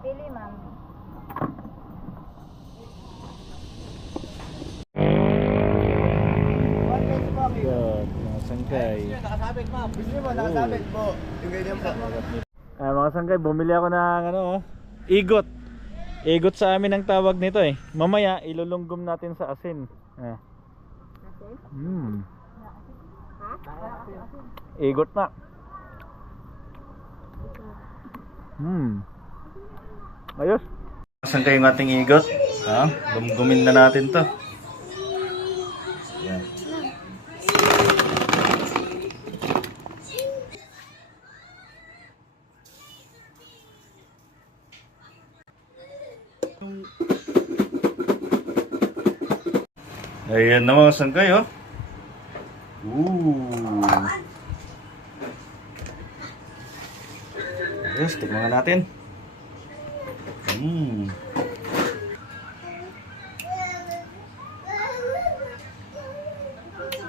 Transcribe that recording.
Pili, ma'am. Good, mga sanggay. Nakasabit, ma'am. Gusto mo, nakasabit po. Yung ganyan po. Mga sanggay, bumili ako ng ano, igot. Igot sa amin ang tawag nito eh. Mamaya, ilulunggom natin sa asin. Igot na. Ayos. Saan kayo yung ating igot? Gumgumin na natin to. Yan. Ayan na mga sanggay, oh. Ayos, tignan natin.